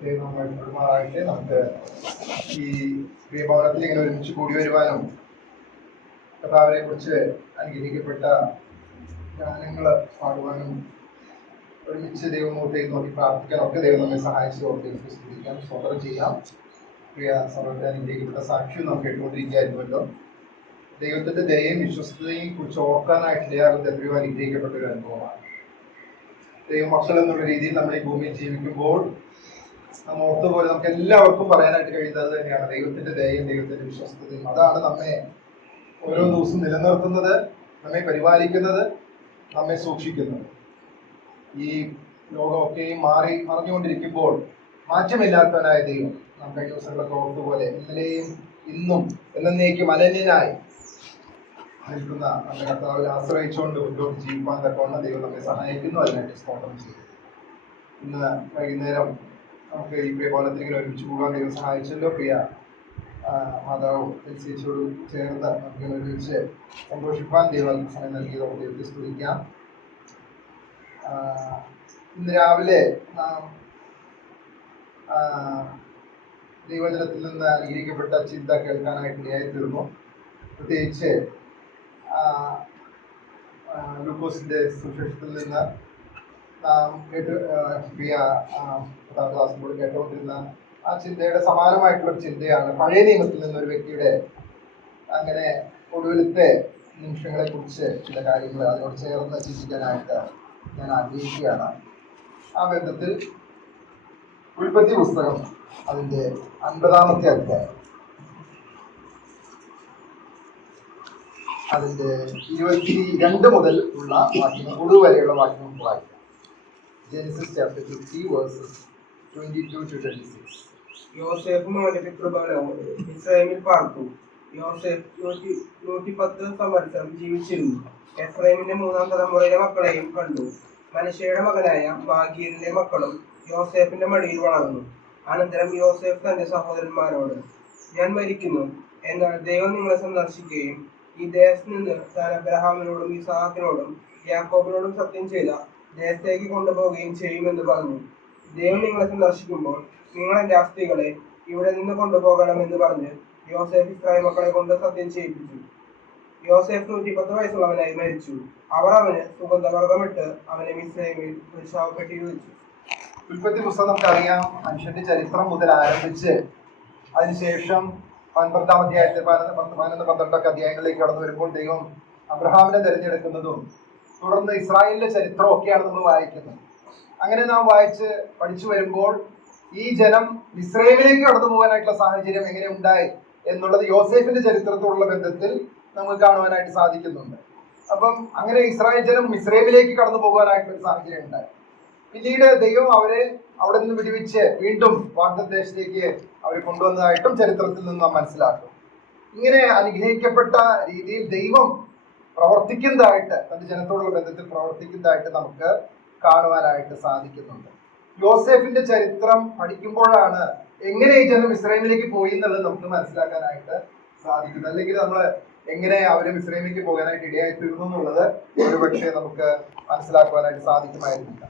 പെരുമാറായിട്ട് നമുക്ക് ഈ പ്രിയഭവനത്തിൽ ഇങ്ങനെ ഒരുമിച്ച് കൂടി വരുവാനും കർത്താവിനെ കുറിച്ച് അനുഗ്രഹിക്കപ്പെട്ട ഗാനങ്ങൾ പാടുവാനും ഒരുമിച്ച് ദൈവമൂർത്തിയിൽ നോക്കി പ്രാർത്ഥിക്കാനൊക്കെ ദൈവം നമ്മെ സഹായിച്ചു ഓർത്തേക്ക് സ്തുതിക്കാം, സ്തോത്രം ചെയ്യാം. പ്രിയ സമയത്ത് അനുഗ്രഹിക്കപ്പെട്ട സാക്ഷ്യം നാം കേട്ടുകൊണ്ടിരിക്കുകയായിരുന്നല്ലോ. ദൈവത്തിന്റെ ദയയും വിശ്വസ്തതയും കുറിച്ച് ഓർക്കാനായിട്ട് ഇടയാകുന്നത് എത്രയോ അനുഗ്രഹിക്കപ്പെട്ട ഒരു അനുഭവമാണ്. ദൈവമക്കൾ എന്നുള്ള രീതിയിൽ നമ്മൾ ഈ ഭൂമിയിൽ ജീവിക്കുമ്പോൾ നാം ഓർത്തുപോലെ നമുക്ക് എല്ലാവർക്കും പറയാനായിട്ട് കഴിയുന്നത് തന്നെയാണ് ദൈവത്തിന്റെ ദയയും ദൈവത്തിന്റെ വിശ്വസ്തതയും. അതാണ് നമ്മെ ഓരോ ദിവസവും നിലനിർത്തുന്നത്, നമ്മെ പരിപാലിക്കുന്നത്, നമ്മെ സൂക്ഷിക്കുന്നത്. ഈ ലോകമൊക്കെയും മറിഞ്ഞുകൊണ്ടിരിക്കുമ്പോൾ മാറ്റമില്ലാത്തവനായ ദൈവം നാം കഴിഞ്ഞ ദിവസങ്ങളൊക്കെ ഓർത്തുപോലെ ഇന്നലെയും ഇന്നും എന്നേക്കും അനന്യനായി നിൽക്കുന്ന നമ്മുടെ കർത്താവിൽ ആശ്രയിച്ചുകൊണ്ട് മുന്നോട്ട് ജീവിക്കാൻ തക്കവണ്ണം ദൈവം നമ്മെ സഹായിക്കുന്നു. അതിനായിട്ട് സ്തോത്രം ചെയ്യും. ഇന്ന് വൈകുന്നേരം നമുക്ക് ഈ പ്രിയഭവനത്തിൽ ഇങ്ങനെ ഒരുമിച്ച് പോകാൻ ദൈവം സഹായിച്ചല്ലോ. പ്രിയ മാതാവും ചേച്ചിയോട് ചേർന്ന് നമുക്ക് ഒരുമിച്ച് സന്തോഷിപ്പാൻ ദൈവം സമയം നൽകി നമുക്ക് ദൈവത്തെ സ്തുതിക്കാം. ഇന്ന് രാവിലെ നാം ദൈവജനത്തിൽ നിന്ന് അനുഗ്രഹിക്കപ്പെട്ട ചിന്ത കേൾക്കാനായിട്ട് ഇടയായിത്തീർന്നു. പ്രത്യേകിച്ച് ലൂക്കോസിന്റെ സുവിശേഷത്തിൽ നിന്ന് നാം ക്ലാസ്സിലൂടെ കേട്ടുകൊണ്ടിരുന്ന ആ ചിന്തയുടെ സമാനമായിട്ടുള്ളൊരു ചിന്തയാണ്. പഴയ നിയമത്തിൽ നിന്നൊരു വ്യക്തിയുടെ അങ്ങനെ ഒടുവിലത്തെ നിമിഷങ്ങളെ കുറിച്ച് ചില കാര്യങ്ങൾ അതിനോട് ചേർന്ന് ചിന്തിക്കാനായിട്ട് ഞാൻ ആഗ്രഹിക്കുകയാണ്. ആ ബന്ധത്തിൽ ഉൽപ്പത്തി പുസ്തകം അതിൻ്റെ 50-ാമത്തെ അധ്യായം അതിൻ്റെ 22 മുതൽ ഉള്ള വാക്യങ്ങൾ ഒടുവരെയുള്ള വാക്യങ്ങൾ വായിക്കാം. Genesis chapter 50 verses 22 to 26. യോസേഫും അവന്റെ പിതൃഭവനവും ഇസ്രായേലിൽ പാർത്തു. യോസേഫ് 110 സംവത്സരം ജീവിച്ചിരുന്നു. എഫ്രൈമിന്റെ 3-ാം തലമുറയിലെ മക്കളെയും കണ്ടു. മനശ്ശെയുടെ മകനായ മാഗീരിന്റെ മക്കളും യോസേഫിന്റെ മടിയിൽ വളർന്നു. അനന്തരം യോസേഫ് തന്റെ സഹോദരന്മാരോട്, ഞാൻ മരിക്കുന്നു, എന്നാൽ ദൈവം നിങ്ങളെ സന്ദർശിക്കുകയും ഈ ദേശത്ത് നിന്ന് താൻ അബ്രഹാമിനോടും ഇസ്ഹാക്കിനോടും യാക്കോബിനോടും സത്യം ചെയ്ത ദേശത്തേക്ക് കൊണ്ടുപോവുകയും ചെയ്യുമെന്ന് പറഞ്ഞു. ദൈവം നിങ്ങളെ സന്ദർശിക്കുമ്പോൾ നിങ്ങൾ എന്റെ അസ്ഥികളെ ഇവിടെ നിന്ന് കൊണ്ടുപോകണമെന്ന് പറഞ്ഞ് യോസേഫ് ഇസ്രായേൽ മക്കളെ കൊണ്ട് സത്യം ചെയ്യിപ്പിച്ചു. യോസേഫ് 110 വയസ്സുള്ളവനായി മരിച്ചു. അവർ അവന് സുഗന്ധവർഗമിട്ട് അവനെ മിസ്രയീമിൽ ഒരു ശവപ്പെട്ടിയിൽ വെച്ചു. ഉൽപ്പത്തി പുസ്തകം നമുക്കറിയാം. മനുഷ്യന്റെ ചരിത്രം മുതൽ ആരംഭിച്ച് അതിനുശേഷം 12-ാം അധ്യായത്തിൽ 11-12 അധ്യായങ്ങളിലേക്ക് കടന്നു വരുമ്പോൾ ദൈവം അബ്രഹാമിനെ തിരഞ്ഞെടുക്കുന്നതും തുടർന്ന് ഇസ്രായേലിന്റെ ചരിത്രം ഒക്കെയാണ് നമ്മൾ വായിക്കുന്നത്. അങ്ങനെ നാം വായിച്ച് പഠിച്ചു വരുമ്പോൾ ഈ ജനം മിസ്രയീമിലേക്ക് കടന്നു പോകാനായിട്ടുള്ള സാഹചര്യം എങ്ങനെ ഉണ്ടായി എന്നുള്ളത് യോസേഫിന്റെ ചരിത്രത്തോടുള്ള ബന്ധത്തിൽ നമുക്ക് കാണുവാനായിട്ട് സാധിക്കുന്നുണ്ട്. അപ്പം അങ്ങനെ ഇസ്രായേൽ ജനം മിസ്രയീമിലേക്ക് കടന്നു പോകാനായിട്ടുള്ള സാഹചര്യം ഉണ്ടായി. പിന്നീട് ദൈവം അവരെ അവിടെ നിന്ന് വിടുവിച്ച് വീണ്ടും വാഗ്ദത്തദേശത്തേക്ക് അവരെ കൊണ്ടുവന്നതായിട്ടും ചരിത്രത്തിൽ നിന്ന് നാം മനസ്സിലാക്കും. ഇങ്ങനെ അനുഗ്രഹിക്കപ്പെട്ട രീതിയിൽ ദൈവം പ്രവർത്തിക്കുന്നതായിട്ട്, തന്റെ ജനത്തോടുള്ള ബന്ധത്തിൽ പ്രവർത്തിക്കുന്നതായിട്ട് നമുക്ക് കാണുവാനായിട്ട് സാധിക്കുന്നുണ്ട്. യോസേഫിന്റെ ചരിത്രം പഠിക്കുമ്പോഴാണ് എങ്ങനെ ഈ ജനം ഇസ്രായേലിലേക്ക് പോയി എന്നുള്ളത് നമുക്ക് മനസ്സിലാക്കാനായിട്ട് സാധിക്കുന്നത്. അല്ലെങ്കിൽ നമ്മൾ എങ്ങനെ അവര് ഇസ്രായേലിലേക്ക് പോകാനായിട്ട് ഇടയായിത്തീർന്നു എന്നുള്ളത് ഒരുപക്ഷെ നമുക്ക് മനസ്സിലാക്കുവാനായിട്ട് സാധിക്കുമായിരുന്നില്ല.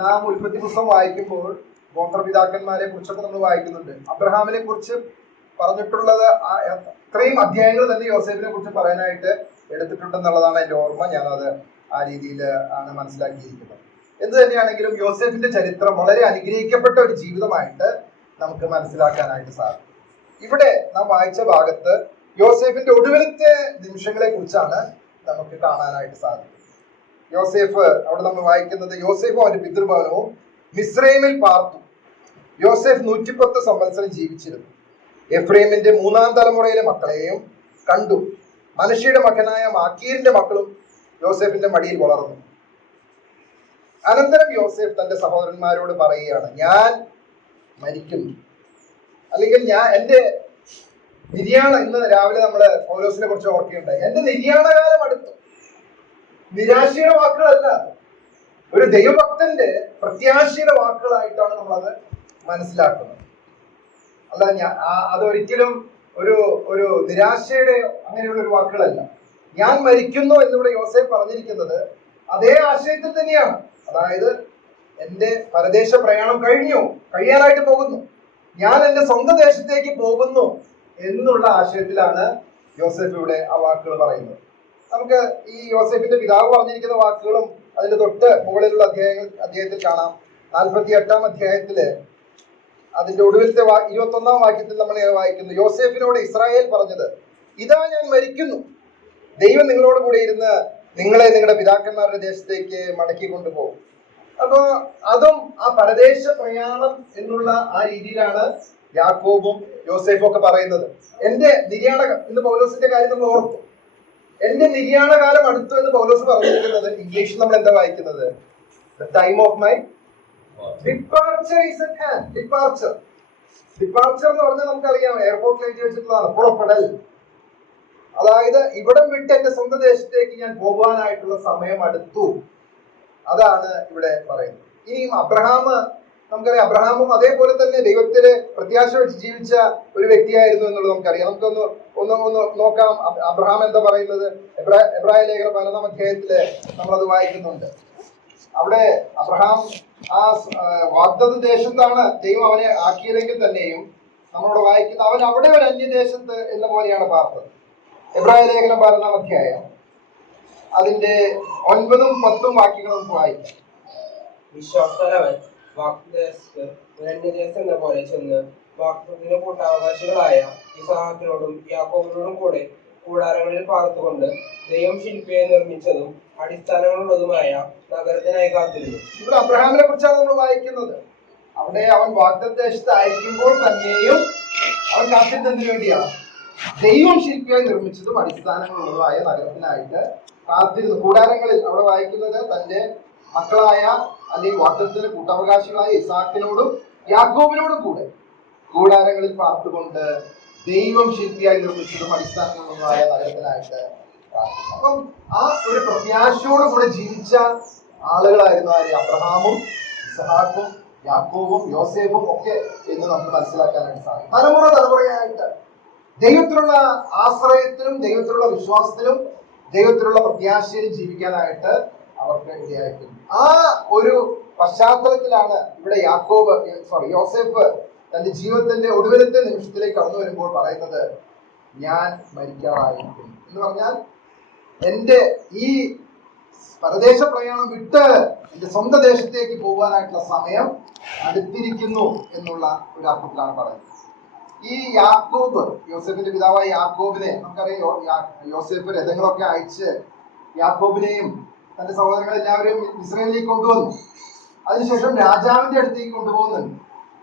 നാം ഉൽപ്പത്തി പുസ്തകം വായിക്കുമ്പോൾ ഗോത്രപിതാക്കന്മാരെ കുറിച്ചൊക്കെ നമ്മൾ വായിക്കുന്നുണ്ട്. അബ്രഹാമിനെ കുറിച്ച് പറഞ്ഞിട്ടുള്ളത് അത്രയും അധ്യായങ്ങൾ തന്നെ യോസേഫിനെ കുറിച്ച് പറയാനായിട്ട് എടുത്തിട്ടുണ്ടെന്നുള്ളതാണ് എൻ്റെ ഓർമ്മ. ഞാനത് ആ രീതിയിൽ ആണ് മനസ്സിലാക്കിയിരിക്കുന്നത്. എന്ത് തന്നെയാണെങ്കിലും യോസേഫിന്റെ ചരിത്രം വളരെ അനുഗ്രഹിക്കപ്പെട്ട ഒരു ജീവിതമായിട്ട് നമുക്ക് മനസ്സിലാക്കാനായിട്ട് സാധിക്കും. ഇവിടെ നാം വായിച്ച ഭാഗത്ത് യോസേഫിന്റെ ഒടുവിലത്തെ നിമിഷങ്ങളെ കുറിച്ചാണ് നമുക്ക് കാണാനായിട്ട് സാധിക്കും. യോസേഫ് അവിടെ നമ്മൾ വായിക്കുന്നത്, യോസേഫും അവന്റെ പിതൃഭവനവും മിസ്രയീമിൽ പാർത്തു. യോസേഫ് 110 സംവത്സരം ജീവിച്ചിരുന്നു. എഫ്രൈമിന്റെ 3-ാം തലമുറയിലെ മക്കളെയും കണ്ടു. മനശ്ശെയുടെ മകനായ മാക്കീരിന്റെ മക്കളും യോസേഫിന്റെ മടിയിൽ വളർന്നു. അനന്തരം യോസേഫ് തന്റെ സഹോദരന്മാരോട് പറയുകയാണ്, ഞാൻ മരിക്കുന്നു, അല്ലെങ്കിൽ എന്റെ നിര്യാണ, ഇന്ന് രാവിലെ നമ്മള് പൗലോസിനെ കുറിച്ച് ഓർക്കുകയുണ്ടായി. എന്റെ നിര്യാണകാലം അടുത്തു. നിരാശയുടെ വാക്കുകളല്ല, ഒരു ദൈവഭക്തന്റെ പ്രത്യാശയുടെ വാക്കുകളായിട്ടാണ് നമ്മളത് മനസ്സിലാക്കുന്നത്. അല്ല, അതൊരിക്കലും ഒരു നിരാശയുടെ അങ്ങനെയുള്ള ഒരു വാക്കുകളല്ല. ഞാൻ മരിക്കുന്നു എന്നിവിടെ യോസേഫ് പറഞ്ഞിരിക്കുന്നത് അതേ ആശയത്തിൽ തന്നെയാണ്. അതായത് എന്റെ പരദേശ പ്രയാണം കഴിയാനായിട്ട് പോകുന്നു, ഞാൻ എന്റെ സ്വന്തം ദേശത്തേക്ക് പോകുന്നു എന്നുള്ള ആശയത്തിലാണ് യോസേഫ് ഇവിടെ ആ വാക്കുകൾ പറയുന്നത്. നമുക്ക് ഈ യോസേഫിന്റെ പിതാവ് പറഞ്ഞിരിക്കുന്ന വാക്കുകളും അതിന്റെ തൊട്ട് മുകളിലുള്ള അധ്യായത്തിൽ കാണാം. 48-ാം അധ്യായത്തില് അതിന്റെ ഒടുവിലത്തെ 21-ാം വാക്യത്തിൽ നമ്മൾ വായിക്കുന്നു, യോസേഫിനോട് ഇസ്രായേൽ പറഞ്ഞത്, ഇതാ ഞാൻ മരിക്കുന്നു, ദൈവം നിങ്ങളോട് കൂടെ ഇരുന്ന് നിങ്ങളെ നിങ്ങളുടെ പിതാക്കന്മാരുടെ ദേശത്തേക്ക് മടക്കി കൊണ്ടുപോകും. അപ്പോ അതും ആ പരദേശ പ്രയാണം എന്നുള്ള ആ രീതിയിലാണ് യാക്കോബും യോസേഫും ഒക്കെ പറയുന്നത്. എന്റെ നിര്യാണ, ഇന്ന് പൗലോസിന്റെ കാര്യം നമ്മൾ ഓർത്തു, എന്റെ നിര്യാണ കാലം അടുത്തു എന്ന് പൗലോസ് പറഞ്ഞിരിക്കുന്നത് ഇംഗ്ലീഷിൽ നമ്മൾ എന്താ വായിക്കുന്നത്? The time of my departure is at hand. Departure എന്ന് പറഞ്ഞാൽ നമുക്കറിയാം, എയർപോർട്ടിൽ എഴുതി വെച്ചിട്ടുള്ളതാണ് പുറപ്പെടൽ. അതായത് ഇവിടം വിട്ട് എന്റെ സ്വന്തം ദേശത്തേക്ക് ഞാൻ പോകുവാനായിട്ടുള്ള സമയം അടുത്തു. അതാണ് ഇവിടെ പറയുന്നത്. ഇനിയും നമുക്കറിയാം, അബ്രഹാമും അതേപോലെ തന്നെ ദൈവത്തില് പ്രത്യാശ വെച്ച് ജീവിച്ച ഒരു വ്യക്തിയായിരുന്നു എന്നുള്ളത് നമുക്കറിയാം. നമുക്കൊന്ന് നോക്കാം അബ്രഹാം എന്താ പറയുന്നത്. എബ്രായ ലേഖനം 11-ാം അധ്യായത്തില് നമ്മളത് വായിക്കുന്നുണ്ട്. അവിടെ അബ്രഹാം ആ വാഗ്ദത്ത ദേശത്താണ് ദൈവം അവനെ ആക്കിയതെങ്കിൽ തന്നെയും നമ്മളോട് വായിക്കുന്ന അവൻ അവിടെ ഒരു അന്യദേശത്ത് എന്ന പോലെയാണ് പാർത്തത്. എബ്രായ ലേഖനം 11-ാം അധ്യായം അതിന്റെ 9-ഉം 10-ഉം വാക്യങ്ങൾ നമുക്ക് വായിക്കാം. വിശ്വാസത്തലവൻ വാഗ്ദേശത്ത് ഒരു അന്യദേശം എന്ന പോലെ ചെന്ന് വാഗ്ദത്തത്തിന് കൂട്ടാവകാശികളായ ഇസ്ഹാക്കിനോടും യാക്കോബിനോടും കൂടെ കൂടാരങ്ങളിൽ പാർത്തുകൊണ്ട് ദൈവം ശില്പിയായി നിർമ്മിച്ചതും അടിസ്ഥാനങ്ങളുള്ളതുമായ നഗരത്തിനായി കാത്തിരുന്നു. ഇവിടെ അബ്രഹാമിനെ കുറിച്ചാണ് നമ്മൾ വായിക്കുന്നത്. അവിടെ അവൻ വാഗ്ദത്തദേശത്ത് ആയിരിക്കുമ്പോൾ തന്നെയും അവൻ കാത്തിരുന്നതിന് വേണ്ടിയാണ്. ദൈവം ശില്പിയായി നിർമ്മിച്ചതും അടിസ്ഥാനങ്ങളുള്ളതുമായ നഗരത്തിനായിട്ട് കാത്തിരുന്നു. കൂടാരങ്ങളിൽ അവിടെ വായിക്കുന്നത് തന്റെ മക്കളായ അല്ലെങ്കിൽ വാഗ്ദത്തത്തിന് കൂട്ടവകാശികളായ ഇസ്ഹാക്കിനോടും യാക്കോബിനോടും കൂടെ കൂടാരങ്ങളിൽ പാർത്തുകൊണ്ട് ദൈവം ശില്പിയായി നിർമ്മിച്ചതും അടിസ്ഥാനങ്ങളുള്ളതുമായ നഗരത്തിനായിട്ട്. അപ്പം ആ ഒരു പ്രത്യാശയോടും കൂടെ ജീവിച്ച ആളുകളായിരുന്നു ആര്? അബ്രഹാമും ഇസ്ഹാക്കും യാക്കോബും യോസേഫും ഒക്കെ എന്ന് നമുക്ക് മനസ്സിലാക്കാനായിട്ട് സാധിക്കും. തലമുറയായിട്ട് ദൈവത്തിലുള്ള ആശ്രയത്തിലും ദൈവത്തിലുള്ള വിശ്വാസത്തിലും ദൈവത്തിലുള്ള പ്രത്യാശയിലും ജീവിക്കാനായിട്ട് അവർക്ക് ഇടയായിട്ടുണ്ട്. ആ ഒരു പശ്ചാത്തലത്തിലാണ് ഇവിടെ യോസേഫ് തന്റെ ജീവിതത്തിന്റെ ഒടുവിലത്തെ നിമിഷത്തിലേക്ക് കടന്നു വരുമ്പോൾ പറയുന്നത്, ഞാൻ മരിക്കാറായിരിക്കും എന്ന് പറഞ്ഞാൽ എന്റെ ഈ പരദേശ പ്രയാണം വിട്ട് എന്റെ സ്വന്തം ദേശത്തേക്ക് പോകാനായിട്ടുള്ള സമയം അടുത്തിരിക്കുന്നു എന്നുള്ള ഒരു അർത്ഥത്തിലാണ് പറയുന്നത്. ഈ യാക്കോബ്, യോസേഫിന്റെ പിതാവായ യാക്കോബിനെ നമുക്കറിയാം, യോസേഫ് രഥങ്ങളൊക്കെ അയച്ച് യാക്കോബിനെയും തന്റെ സഹോദരങ്ങളെല്ലാവരെയും ഇസ്രായേലിലേക്ക് കൊണ്ടുവന്നു. അതിനുശേഷം രാജാവിന്റെ അടുത്തേക്ക് കൊണ്ടുപോകുന്നുണ്ട്,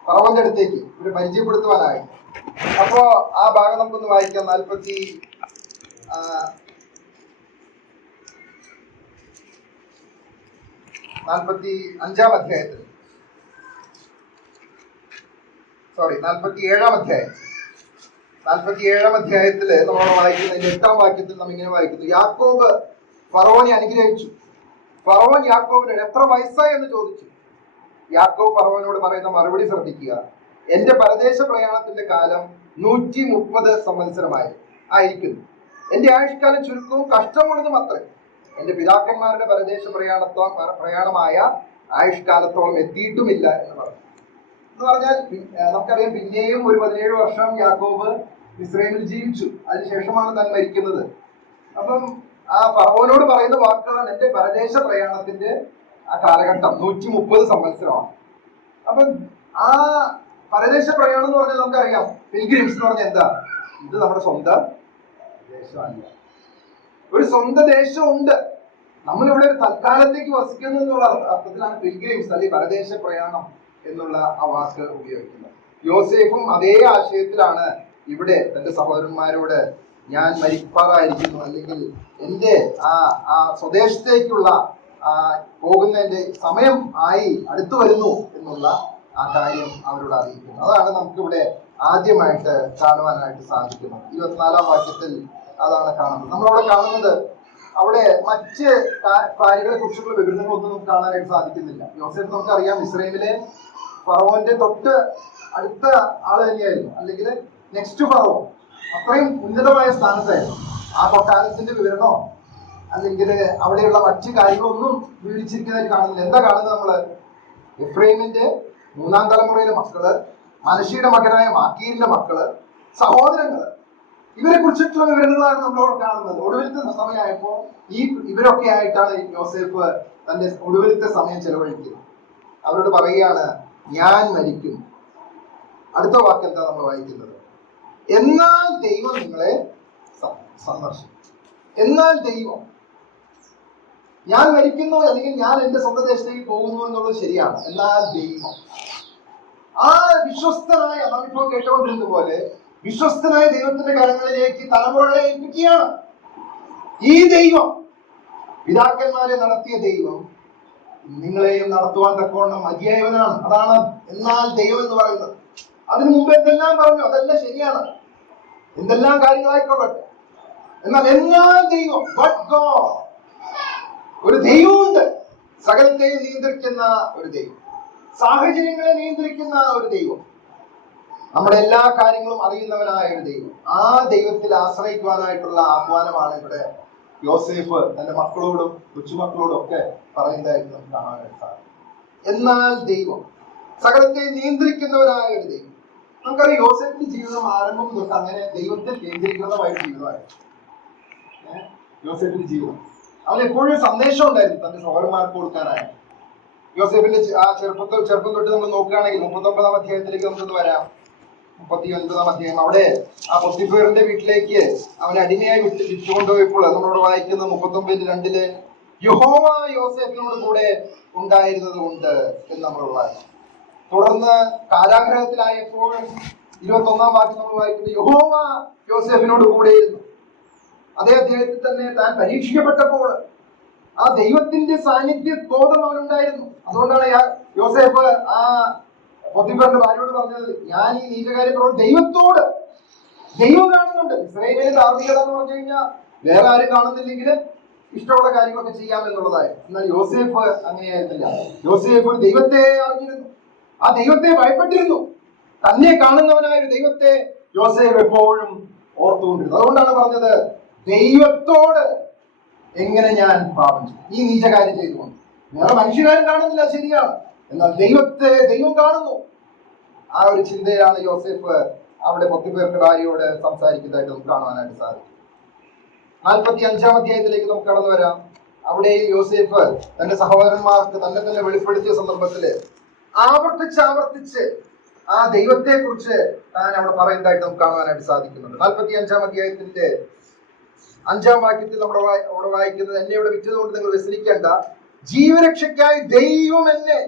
ഫറവോന്റെ അടുത്തേക്ക് ഇവരെ പരിചയപ്പെടുത്തുവാനായിട്ട്. അപ്പോ ആ ഭാഗം നമുക്കൊന്ന് വായിക്കാം. 45-ാം അധ്യായത്തിൽ 47-ാം അധ്യായം 47-ാം അധ്യായത്തില് നമ്മൾ വായിക്കുന്നതിന്റെ 8-ാം വാക്യത്തിൽ നാം ഇങ്ങനെ വായിക്കുന്നു, യാക്കോബ് ഫറവോനെ അനുഗ്രഹിച്ചു. ഫറവോൻ യാക്കോബിനോട് എത്ര വയസ്സായി എന്ന് ചോദിച്ചു. യാക്കോബ് ഫറവോനോട് പറയുന്ന മറുപടി ശ്രദ്ധിക്കുക, എന്റെ പരദേശ പ്രയാണത്തിന്റെ കാലം 130 സംവത്സരമായിരിക്കുന്നു. എന്റെ ആയുഷ്കാലം ചുരുക്കവും കഷ്ടമുള്ളതും അത്രേ. എന്റെ പിതാക്കന്മാരുടെ പരദേശ പ്രയാണമായ ആയുഷ്കാലത്തോളം എത്തിയിട്ടുമില്ല എന്ന് പറഞ്ഞു. എന്ന് പറഞ്ഞാൽ നമുക്കറിയാം, പിന്നെയും ഒരു 17 വർഷം യാക്കോബ് ഇസ്രായേലിൽ ജീവിച്ചു. അതിനുശേഷമാണ് താൻ മരിക്കുന്നത്. അപ്പം ആ ഫറവോനോട് പറയുന്ന വാക്കുകളാണ് എന്റെ പരദേശ പ്രയാണത്തിന്റെ ആ കാലഘട്ടം 130 സംവത്സരമാണ്. അപ്പം ആ പരദേശ പ്രയാണം എന്ന് പറഞ്ഞാൽ നമുക്കറിയാം, പിൽഗ്രിംസ് എന്ന് പറഞ്ഞാൽ എന്താ? ഇത് നമ്മുടെ സ്വന്തം ദേശമല്ല. ഒരു സ്വന്തം ദേശമുണ്ട്, നമ്മളിവിടെ ഒരു തൽക്കാലത്തേക്ക് വസിക്കുന്നു എന്നുള്ള അർത്ഥത്തിലാണ് പിൽഗ്രിംസ് അല്ലെങ്കിൽ പരദേശ പ്രയാണം എന്നുള്ള ആ വാക്ക് ഉപയോഗിക്കുന്നത്. യോസേഫും അതേ ആശയത്തിലാണ് ഇവിടെ തന്റെ സഹോദരന്മാരോട് ഞാൻ മരിപ്പാറായിരിക്കുന്നു, അല്ലെങ്കിൽ എന്റെ ആ സ്വദേശത്തേക്കുള്ള പോകുന്നതിന്റെ സമയം അടുത്തു വരുന്നു എന്നുള്ള ആ കാര്യം അവരോട് അറിയിക്കുന്നു. അതാണ് നമുക്കിവിടെ ആദ്യമായിട്ട് കാണുവാനായിട്ട് സാധിക്കുന്നത്. 24-ാം വാക്യത്തിൽ അതാണ് കാണുന്നത്. നമ്മളവിടെ കാണുന്നത് അവിടെ മറ്റ് കാര്യങ്ങളെ കുറിച്ചുള്ള വിവരണങ്ങളൊന്നും നമുക്ക് കാണാനായിട്ട് സാധിക്കുന്നില്ല. യോസേഫ് നമുക്കറിയാം, ഇസ്രായേലിലെ ഫറവോന്റെ തൊട്ട് അടുത്ത ആള് തന്നെയായിരുന്നു, അല്ലെങ്കിൽ നെക്സ്റ്റ് ഫറവോ. അത്രയും ഉന്നതമായ സ്ഥാനത്തായിരുന്നു. ആ കൊട്ടാരത്തിന്റെ വിവരണമോ അല്ലെങ്കിൽ അവിടെയുള്ള മറ്റു കാര്യങ്ങളൊന്നും വിവരിച്ചിരിക്കുന്നതായിട്ട് കാണുന്നില്ല. എന്താ കാണുന്നത്? നമ്മള് എഫ്രൈമിന്റെ 3-ാം തലമുറയിലെ മക്കള്, മനശ്ശയുടെ മകനായ മാക്കീരിന്റെ മക്കള്, സഹോദരങ്ങള്, ഇവരെ കുറിച്ചിട്ടുള്ള വിവരങ്ങളാണ് നമ്മളോട് കാണുന്നത്. ഒടുവിലത്തെ സമയമായപ്പോ ഇവരൊക്കെ ആയിട്ടാണ് യോസേഫ് തന്റെ ഒടുവിലത്തെ സമയം ചെലവഴിക്കുന്നത്. അവരോട് പറയുകയാണ്, ഞാൻ മരിക്കും. അടുത്ത വാക്ക് എന്താ നമ്മൾ വായിക്കുന്നത്? എന്നാൽ ദൈവം നിങ്ങളെ സന്ദർശിക്കും. എന്നാൽ ദൈവം, ഞാൻ മരിക്കുന്നു അല്ലെങ്കിൽ ഞാൻ എന്റെ സ്വന്തം ദേശത്തേക്ക് പോകുന്നു എന്നുള്ളത് ശരിയാണ്. എന്നാൽ ദൈവം, ആ വിശ്വസ്തനായ, നമ്മളിപ്പോൾ കേട്ടുകൊണ്ടിരുന്ന പോലെ വിശ്വസ്തനായ ദൈവത്തിന്റെ കരങ്ങളിലേക്ക് തലമുറകളെ ഏൽപ്പിക്കുകയാണ്. ഈ ദൈവം, പിതാക്കന്മാരെ നടത്തിയ ദൈവം, നിങ്ങളെയും നടത്തുവാൻ തക്കവണ്ണം മതിയായവനാണ്. അതാണ് എന്നാൽ ദൈവം എന്ന് പറയുന്നത്. അതിനു മുമ്പ് എന്തെല്ലാം പറഞ്ഞു, അതെല്ലാം ശരിയാണ്, എന്തെല്ലാം കാര്യങ്ങളായിക്കൊള്ളട്ടെ. എന്നാൽ ദൈവം, ബട്ട് ഗോഡ്, ഒരു ദൈവമുണ്ട്. സകലത്തെയും നിയന്ത്രിക്കുന്ന ഒരു ദൈവം, സാഹചര്യങ്ങളെ നിയന്ത്രിക്കുന്ന ഒരു ദൈവം, നമ്മുടെ എല്ലാ കാര്യങ്ങളും അറിയുന്നവനായ ഒരു ദൈവം. ആ ദൈവത്തിൽ ആശ്രയിക്കുവാനായിട്ടുള്ള ആഹ്വാനമാണ് ഇവിടെ യോസേഫ് തന്റെ മക്കളോടും കൊച്ചുമക്കളോടും ഒക്കെ പറയുന്നതായിട്ട് നമുക്ക് കാണാനായിട്ട് സാധിക്കും. എന്നാൽ ദൈവം, സകലത്തെ നിയന്ത്രിക്കുന്നവനായ ഒരു ദൈവം. നമുക്കറിയാം യോസേഫിന്റെ ജീവിതം ആരംഭം തൊട്ട് അങ്ങനെ ദൈവത്തിൽ കേന്ദ്രീകൃതമായ ജീവിതമായിരുന്നു. യോസേഫിന്റെ ജീവിതം, അവൻ എപ്പോഴും സന്ദേശം ഉണ്ടായിരുന്നു തന്റെ സഹോദരന്മാർക്ക് കൊടുക്കാനായി. യോസേഫിന്റെ ആ ചെറുപ്പം തൊട്ട് നമ്മൾ നോക്കുകയാണെങ്കിൽ 39-ാം അധ്യായത്തിലേക്ക് നമുക്കൊന്ന് വരാം. 39-ാം അധ്യായം, അവിടെ ആ പൊത്തിഫേറിന്റെ വീട്ടിലേക്ക് അവൻ അടിമയായി വിറ്റുകൊണ്ടുപോയപ്പോൾ നമ്മളോട് വായിക്കുന്നത് 39:2 യഹോവ യോസേഫിനോട് കൂടെ ഉണ്ടായിരുന്നത് കൊണ്ട് എന്ന് നമ്മളോട് വായിക്കും. തുടർന്ന് കാരാഗ്രഹത്തിലായപ്പോൾ 21-ാം വാക്യം നമ്മൾ വായിക്കുന്നത് യഹോവ യോസേഫിനോട് കൂടെയിരുന്നു. അതേ അധ്യായത്തിൽ തന്നെ താൻ പരീക്ഷിക്കപ്പെട്ടപ്പോൾ ആ ദൈവത്തിന്റെ സാന്നിധ്യ ബോധം അവനുണ്ടായിരുന്നു. അതുകൊണ്ടാണ് യോസേഫ് ആ പൊത്തിഫറിന്റെ ഭാര്യയോട് പറഞ്ഞത്, ഞാൻ ഈ നീചകാര്യം ദൈവത്തോട്, ദൈവം കാണുന്നുണ്ട്. ഇസ്രായേലിലെ ധാർമ്മികത എന്ന് പറഞ്ഞു കഴിഞ്ഞാൽ വേറെ ആരും കാണുന്നില്ലെങ്കിൽ ഇഷ്ടമുള്ള കാര്യങ്ങളൊക്കെ ചെയ്യാം എന്നുള്ളതായിരുന്നു. എന്നാൽ യോസേഫ് അങ്ങനെയായിരുന്നില്ല. യോസേഫ് ഒരു ദൈവത്തെ അറിഞ്ഞിരുന്നു, ആ ദൈവത്തെ ഭയപ്പെട്ടിരുന്നു. തന്നെ കാണുന്നവനായ ഒരു ദൈവത്തെ യോസേഫ് എപ്പോഴും ഓർത്തുകൊണ്ടിരുന്നു. അതുകൊണ്ടാണ് പറഞ്ഞത്, ദൈവത്തോട് എങ്ങനെ ഞാൻ പാപം ചെയ്യും, ഈ നീചകാര്യം ചെയ്തുകൊണ്ട്. വേറെ മനുഷ്യരാരും കാണുന്നില്ല, ശരിയാണ്, എന്നാൽ ദൈവം കാണുന്നു. ആ ഒരു ചിന്തയാണ് യോസേഫ് അവിടെ പൊത്തിഫേറിന്റെ ഭാര്യയോട് സംസാരിക്കുന്നതായിട്ട് നമുക്ക് കാണുവാനായിട്ട് സാധിക്കും. 45-ാം അധ്യായത്തിലേക്ക് നമുക്ക് കടന്നു വരാം. അവിടെ യോസേഫ് തന്റെ സഹോദരന്മാർക്ക് തന്നെ വെളിപ്പെടുത്തിയ സന്ദർഭത്തില് ആവർത്തിച്ച് ആ ദൈവത്തെ കുറിച്ച് താൻ അവിടെ പറയുന്നതായിട്ട് നമുക്ക് കാണുവാനായിട്ട് സാധിക്കുന്നുണ്ട്. 45-ാം അധ്യായത്തിന്റെ 5-ാം വാക്യത്തിൽ അവിടെ വായിക്കുന്നത്, എന്നെ ഇവിടെ വിറ്റതുകൊണ്ട് നിങ്ങൾ വ്യസനിക്കേണ്ട, ജീവരക്ഷയ്ക്കായി ദൈവം എന്നെ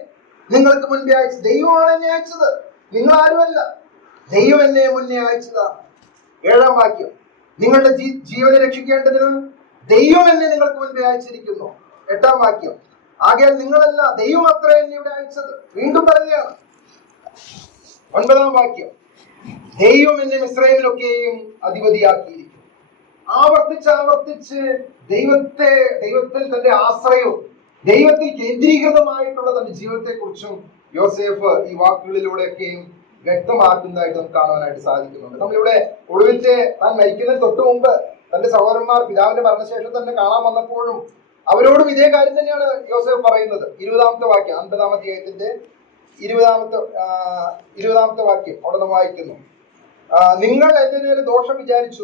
നിങ്ങൾക്ക് മുൻപേ അയച്ചു. ദൈവമാണ് എന്നെ അയച്ചത്, നിങ്ങൾ ആരുമല്ല, ദൈവം എന്നെ മുന്നേ അയച്ചതാണ്. 7-ാം വാക്യം, നിങ്ങളുടെ ജീവനെ രക്ഷിക്കേണ്ടതിന് ദൈവം എന്നെ നിങ്ങൾക്ക് മുൻപേ അയച്ചിരിക്കുന്നു. 8-ാം വാക്യം, ആകയാൽ നിങ്ങളല്ല, ദൈവം അത്ര എന്നെ ഇവിടെ അയച്ചത്. വീണ്ടും പറയുകയാണ്. 9-ാം വാക്യം, ദൈവം എന്നെ മിസ്രയീമിലൊക്കെയും അധിപതിയാക്കിയിരിക്കുന്നു. ആവർത്തിച്ച് ദൈവത്തിൽ തന്റെ ആശ്രയവും ദൈവത്തിൽ കേന്ദ്രീകൃതമായിട്ടുള്ള തന്റെ ജീവിതത്തെ കുറിച്ചും യോസേഫ് ഈ വാക്കുകളിലൂടെയൊക്കെയും വ്യക്തമാക്കുന്നതായിട്ട് നമുക്ക് കാണുവാനായിട്ട് സാധിക്കുന്നുണ്ട്. നമ്മളിവിടെ ഒടുവിലത്തെ താൻ മരിക്കുന്നതിന് തൊട്ട് മുമ്പ് തന്റെ സഹോദരന്മാർ പിതാവിന്റെ മരണശേഷം തന്നെ കാണാൻ വന്നപ്പോഴും അവരോടും ഇതേ കാര്യം തന്നെയാണ് യോസേഫ് പറയുന്നത്. 20-ാമത്തെ വാക്യം, 50-ാം അധ്യായത്തിന്റെ 20-ാമത്തെ വാക്യം അവിടെ നമ്മൾ വായിക്കുന്നു, നിങ്ങൾ എന്റെ നേരെ ദോഷം വിചാരിച്ചു,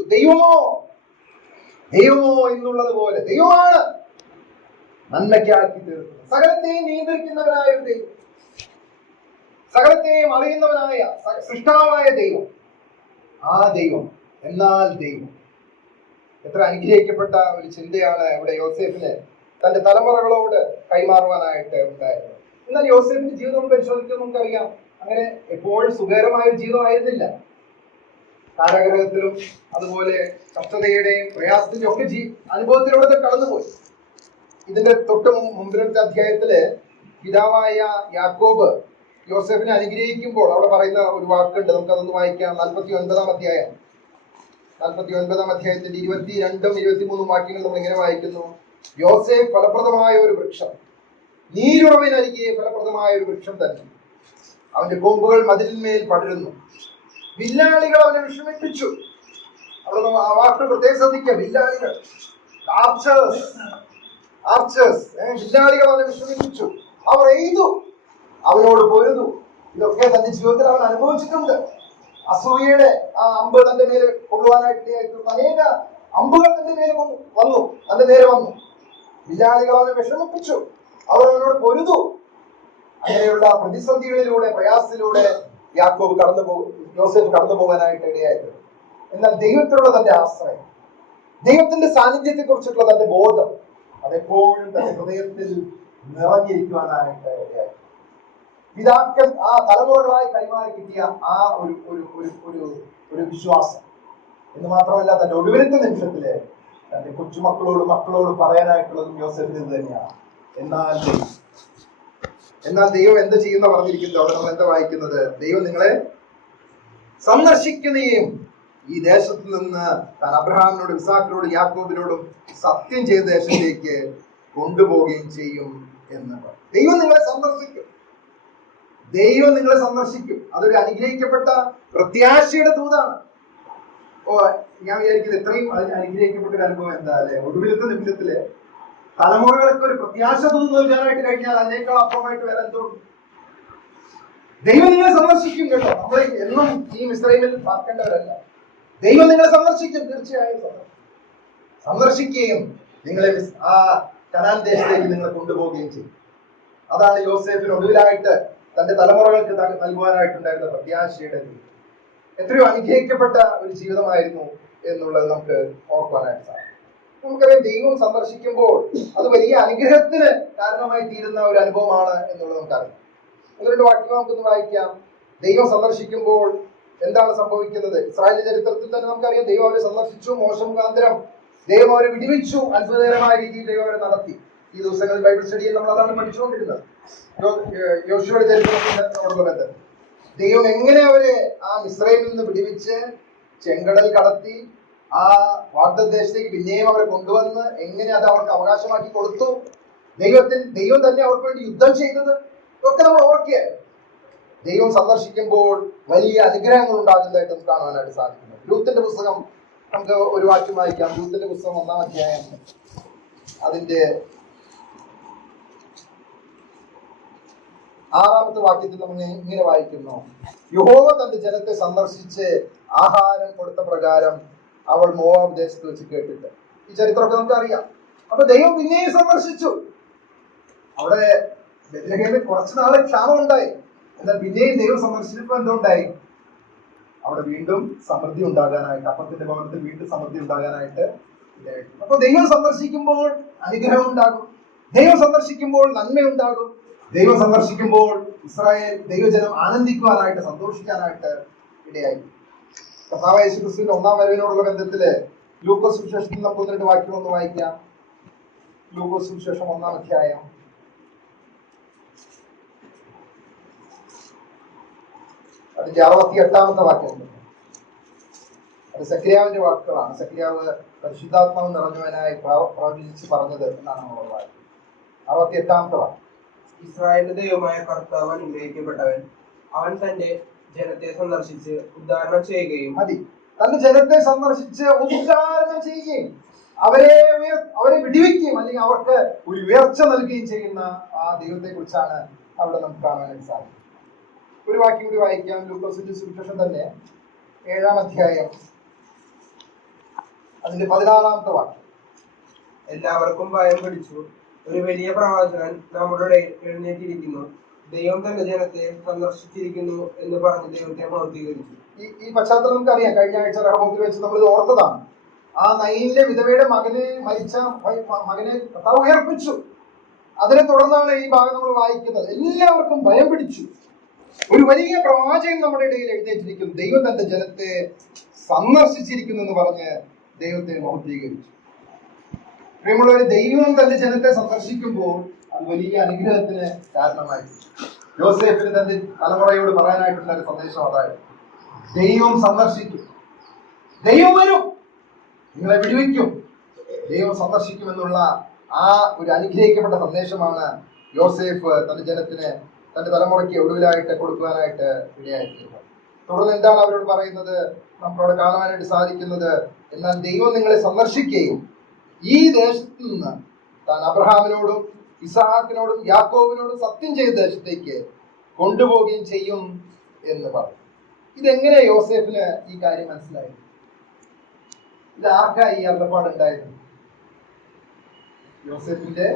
ദൈവമോ എന്നുള്ളത് പോലെ ദൈവമാണ് നന്മയ്ക്കാക്കി തീർക്കുന്നത്. സകലത്തെയും നിയന്ത്രിക്കുന്നവനായ ഒരു ദൈവം, സകലത്തെയും അറിയുന്നവനായ സൃഷ്ടാവായ ദൈവം, ആ ദൈവം, എന്നാൽ ദൈവം. എത്ര അനുഗ്രഹിക്കപ്പെട്ട ഒരു ചിന്തയാണ് ഇവിടെ യോസേഫിന് തന്റെ തലമുറകളോട് കൈമാറുവാനായിട്ട് ഉണ്ടായത്. എന്നാൽ യോസേഫിന്റെ ജീവിതം പരിശോധിക്കുമ്പോൾ നമുക്കറിയാം, അങ്ങനെ എപ്പോഴും സുഖകരമായ ഒരു ജീവിതമായിരുന്നില്ല. കാരാഗ്രഹത്തിലും അതുപോലെ കഷ്ടതയുടെയും പ്രയാസത്തിന്റെയും ഒക്കെ അനുഭവത്തിലൂടെ കടന്നുപോയി. ഇതിന്റെ തൊട്ട് മുമ്പിലത്തെ അധ്യായത്തില് പിതാവായ യാക്കോബ് യോസേഫിനെ അനുഗ്രഹിക്കുമ്പോൾ അവിടെ പറയുന്ന ഒരു വാക്കുണ്ട്, നമുക്കതൊന്ന് വായിക്കാം. 49-ാം അധ്യായം, 49-ാം അധ്യായത്തിന്റെ 22-ഉം 23-ഉം വാക്യങ്ങൾ നമ്മൾ ഇങ്ങനെ വായിക്കുന്നു, യോസേഫ് ഫലപ്രദമായ ഒരു വൃക്ഷം, നീരുറവിനരികെ ഫലപ്രദമായ ഒരു വൃക്ഷം തന്നെ, അവന്റെ കൊമ്പുകൾ മതിലിന്മേൽ പടരുന്നു, വില്ലാളികൾ അവനെ വിഷമിപ്പിച്ചു. അവിടെ ആ വാക്കുകൾ പ്രത്യേകം ശ്രദ്ധിക്കുക, വില്ലാളികൾ, ആർച്ചേഴ്സ്, വില്ലാളികൾ അവനെ വിഷമിപ്പിച്ചു, അവർ എയ്തു, അവനോട് പൊരുതു. ഇതൊക്കെ തന്റെ ജീവിതത്തിൽ അവൻ അനുഭവിച്ചിട്ടുണ്ട്. അസൂയയുടെ ആ അമ്പ് തന്റെ മേലെ കൊള്ളുവാനായിട്ട് അനേക അമ്പുകൾ തന്റെ മേലെ വന്നു, തന്റെ നേരെ വന്നു. വില്ലാളികൾ അവനെ വിഷമിപ്പിച്ചു, അവർ അവനോട് പൊരുതു. അങ്ങനെയുള്ള പ്രതിസന്ധികളിലൂടെ, പ്രയാസത്തിലൂടെ യോസേഫ് കടന്നു പോകാനായിട്ട് ഇടയായിട്ടുണ്ട്. എന്നാൽ ദൈവത്തിലുള്ള തന്റെ ആശ്രയം, ദൈവത്തിന്റെ സാന്നിധ്യത്തെ കുറിച്ചിട്ടുള്ള തന്റെ ബോധം അതെപ്പോഴും തന്റെ ഹൃദയത്തിൽ നിറഞ്ഞിരിക്കുവാനായിട്ട് ഇടയായി. പിതാക്കൾ ആ തലമുറകളായി കൈമാറി കിട്ടിയ ആ ഒരു ഒരു ഒരു ഒരു വിശ്വാസം എന്ന് മാത്രമല്ല, തന്റെ ഒടുവിലത്തെ നിമിഷത്തില് തന്റെ മക്കളോട് പറയാനായിട്ടുള്ളതും യോസേഫിന് ഇത് തന്നെയാണ്. എന്നാൽ ദൈവം എന്ത് ചെയ്യുന്ന പറഞ്ഞിരിക്കുന്നത്? അവിടെ നമ്മൾ എന്താ വായിക്കുന്നത്? ദൈവം നിങ്ങളെ സന്ദർശിക്കുകയും ഈ ദേശത്ത് നിന്ന് താൻ അബ്രഹാമിനോടും ഇസാക്കിനോടും യാക്കോബിനോടും സത്യം ചെയ്ത ദേശത്തേക്ക് കൊണ്ടുപോവുകയും ചെയ്യും എന്ന്. ദൈവം നിങ്ങളെ സന്ദർശിക്കും. ദൈവം നിങ്ങളെ സന്ദർശിക്കും. അതൊരു അനുഗ്രഹിക്കപ്പെട്ട പ്രത്യാശയുടെ ദൂതാണ്. ഞാൻ വിചാരിക്കുന്നത് ഇത്രയും അനുഗ്രഹിക്കപ്പെട്ട ഒരു അനുഭവം എന്താ അല്ലെ? ഒടുവിലത്തെ നിമിഷത്തില് തലമുറകൾക്ക് ഒരു പ്രത്യാശ ദൂത് നൽകാനായിട്ട് കഴിഞ്ഞാൽ അതിനേക്കാൾ അപ്പുറമായിട്ട് വരാൻ തോന്നും. ദൈവം നിങ്ങളെ സന്ദർശിക്കും കേട്ടോ. നമ്മൾ എന്നും ഈ മിസ്രൈമിൽ പാർക്കേണ്ടവരല്ല. ദൈവം നിങ്ങളെ സന്ദർശിക്കും, തീർച്ചയായും സന്ദർശിക്കുകയും നിങ്ങളെ ആ കനാൻ ദേശത്തേക്ക് നിങ്ങളെ കൊണ്ടുപോവുകയും ചെയ്യും. അതാണ് യോസേഫിന് ഒടുവിലായിട്ട് തന്റെ തലമുറകൾക്ക് നൽകുവാനായിട്ടുണ്ടായിരുന്ന പ്രത്യാശയുടെ ജീവിതം. എത്രയോ അനുഗ്രഹിക്കപ്പെട്ട ഒരു ജീവിതമായിരുന്നു എന്നുള്ളത് നമുക്ക് ഓർക്കുവാനായിട്ട് സാധിക്കും. നമുക്കറിയാം, ദൈവം സന്ദർശിക്കുമ്പോൾ അത് വലിയ അനുഗ്രഹത്തിന് കാരണമായി തീരുന്ന ഒരു അനുഭവമാണ് എന്നുള്ളത് നമുക്കറിയാം. ഒന്ന് വാക്യം നമുക്കൊന്ന് വായിക്കാം. ദൈവം സന്ദർശിക്കുമ്പോൾ എന്താണ് സംഭവിക്കുന്നത്? ഇസ്രായേൽ ചരിത്രത്തിൽ തന്നെ നമുക്കറിയാം, ദൈവം അവരെ സന്ദർശിച്ചു. മോശം മുഖാന്തരം ദൈവം അവരെ വിടിവിച്ചു. അത്ഭുതകരമായ രീതിയിൽ ദൈവം അവരെ നടത്തി. ഈ ദിവസങ്ങളിൽ ബൈബിൾ സ്റ്റഡിയിൽ നമ്മൾ അതാണ് പഠിച്ചുകൊണ്ടിരുന്നത്. യോശുവയുടെ ചരിത്രത്തിനോടുള്ള ബന്ധം ദൈവം എങ്ങനെ അവരെ ആ മിസ്രൈമിൽ നിന്ന് വിടിവിച്ച് ചെങ്കടൽ കടത്തി ആ വാഗ്ദത്തദേശത്തേക്ക് പിന്നെയും അവരെ കൊണ്ടുവന്ന് എങ്ങനെ അത് അവർക്ക് അവകാശമാക്കി കൊടുത്തു. ദൈവം തന്നെ അവർക്ക് വേണ്ടി യുദ്ധം ചെയ്തത് ഇതൊക്കെ നമ്മൾ ഓർക്കുക. ദൈവം സന്ദർശിക്കുമ്പോൾ വലിയ അനുഗ്രഹങ്ങൾ ഉണ്ടാകുന്നതായിട്ട് നമുക്ക് കാണുവാനായിട്ട് സാധിക്കുന്നു. രൂത്തിന്റെ പുസ്തകം നമുക്ക് ഒരു വാക്യം വായിക്കാം. രൂത്തിന്റെ പുസ്തകം 1-ാം അധ്യായം അതിന്റെ 6-ാമത്തെ വാക്യത്തിൽ നമ്മൾ ഇങ്ങനെ വായിക്കുന്നു: യഹോവ തന്റെ ജനത്തെ സന്ദർശിച്ച് ആഹാരം കൊടുത്ത പ്രകാരം അവൾ മോവാബ് ദേശത്ത് വെച്ച് കേട്ടിട്ട്. ഈ ചരിത്രമൊക്കെ നമുക്ക് അറിയാം. അപ്പൊ ദൈവം പിന്നെയും സന്ദർശിച്ചു. അവിടെ ബെത്ലഹേമിൽ കുറച്ചു നാളെ ക്ഷാമം ഉണ്ടായി. എന്നാൽ പിന്നെയും ദൈവം സന്ദർശിച്ചപ്പോൾ എന്തുണ്ടായി? അവിടെ വീണ്ടും സമൃദ്ധി ഉണ്ടാകാനായിട്ട്, അപ്പത്തിന്റെ ഭവനത്തിൽ വീണ്ടും സമൃദ്ധി ഉണ്ടാകാനായിട്ട് ഇടയായി. അപ്പൊ ദൈവം സന്ദർശിക്കുമ്പോൾ അനുഗ്രഹം ഉണ്ടാകും. ദൈവം സന്ദർശിക്കുമ്പോൾ നന്മയുണ്ടാകും. ദൈവം സന്ദർശിക്കുമ്പോൾ ഇസ്രായേൽ ദൈവജനം ആനന്ദിക്കുവാനായിട്ട്, സന്തോഷിക്കാനായിട്ട് ഇടയായി. കർത്താവായ യേശുക്രിസ്തുവിന്റെ 1-ാം വരവിനോടുള്ള ബന്ധത്തില് ലൂക്കോസ് സുവിശേഷത്തിൽ നമുക്ക് 1-2 വാക്യം ഒന്ന് വായിക്കാം. ലൂക്കോസ് സുവിശേഷം 1-ാം അധ്യായം അതിന്റെ 68-ാമത്തെ വാക്യം. അത് സക്രിയാവിന്റെ വാക്കുകളാണ്. സക്രിയാവ് പരിശുദ്ധാത്മാവ് നിറഞ്ഞവനായി പ്രവചിച്ച് പറഞ്ഞത് എന്നാണ് നമ്മൾ വായിക്കുന്നത്. 68-ാമത്തെ വാക്യം: ഇസ്രായേലിന്റെ ദൈവമായ കർത്താവ് അനുഗ്രഹിക്കപ്പെട്ടവൻ, അവൻ തന്റെ ജനത്തെ സന്ദർശിച്ച് ഉദ്ധാരണം ചെയ്യുകയും തന്റെ ജനത്തെ സന്ദർശിച്ച് ഉദ്ധാരണം ചെയ്യുകയും അവരെ വിടിവിക്കുകയും അല്ലെങ്കിൽ അവർക്ക് ഒരു ഉയർച്ച നൽകുകയും ചെയ്യുന്ന ആ ദൈവത്തെ കുറിച്ചാണ് അവിടെ നമുക്ക് കാണാനായിട്ട് സാധിക്കും. ഒരു വാക്യം കൂടി വായിക്കാം. ലൂക്കോസിന്റെ സുവിശേഷം തന്നെ 7-ാം അധ്യായം അതിന്റെ 16-ാമത്തെ വാക്യം: എല്ലാവർക്കും ഭയം പിടിച്ചു. ഒരു വലിയ പ്രവാചകൻ നമ്മുടെ എഴുന്നേറ്റിരിക്കുന്നു. ദൈവം തന്റെ ജനത്തെ സന്ദർശിച്ചിരിക്കുന്നു എന്ന് പറഞ്ഞ് ദൈവത്തെ മഹത്വീകരിച്ചു. ഈ പശ്ചാത്തലം നമുക്കറിയാം. കഴിഞ്ഞ ആഴ്ച റഹോബത്തിൽ വെച്ച് നമ്മൾ ഇത് ഓർത്തതാണ്. ആ നയീനിലെ വിധവയുടെ മകനെ കർത്താവ് ഉയർപ്പിച്ചു. അതിനെ തുടർന്നാണ് ഈ ഭാഗം നമ്മൾ വായിക്കുന്നത്. എല്ലാവർക്കും ഭയം പിടിച്ചു. ഒരു വലിയ പ്രവാചകൻ നമ്മുടെ ഇടയിൽ എഴുന്നേറ്റിരിക്കുന്നു. ദൈവം തന്റെ ജനത്തെ സന്ദർശിച്ചിരിക്കുന്നു എന്ന് പറഞ്ഞ് ദൈവത്തെ മഹത്വീകരിച്ചു. പ്രിയമുള്ളവരെ, ദൈവം തന്റെ ജനത്തെ സന്ദർശിക്കുമ്പോൾ അത് വലിയ അനുഗ്രഹത്തിന് കാരണമായി. യോസേഫിന് തന്റെ തലമുറയോട് പറയാനായിട്ടുള്ള ഒരു സന്ദേശം അതായത് ദൈവം സന്ദർശിക്കും, ദൈവം വരും, നിങ്ങളെ വിടുവിക്കും, ദൈവം സന്ദർശിക്കുമെന്നുള്ള ആ ഒരു അനുഗ്രഹിക്കപ്പെട്ട സന്ദേശമാണ് യോസേഫ് തന്റെ ജനത്തിന്, തന്റെ തലമുറയ്ക്ക് ഒടുവിലായിട്ട് കൊടുക്കുവാനായിട്ട് ഇടയായിരിക്കുന്നത്. തുടർന്ന് എന്താണ് അവരോട് പറയുന്നത്? നമുക്കവിടെ കാണാനായിട്ട് സാധിക്കുന്നത്, എന്നാൽ ദൈവം നിങ്ങളെ സന്ദർശിക്കുകയും ഈ ദേശത്ത് നിന്ന് താൻ അബ്രഹാമിനോടും ഇസഹാക്കിനോടും യാക്കോബിനോടും സത്യം ചെയ്ത ദേശത്തേക്ക് കൊണ്ടുപോവുകയും ചെയ്യും എന്ന് പറഞ്ഞു. ഇതെങ്ങനെ യോസേഫിന് ഈ കാര്യം മനസ്സിലായി? ഇത് ആർക്കാ ഈ അരുളപ്പാടുണ്ടായിരുന്നു? യോസേഫിന്റെ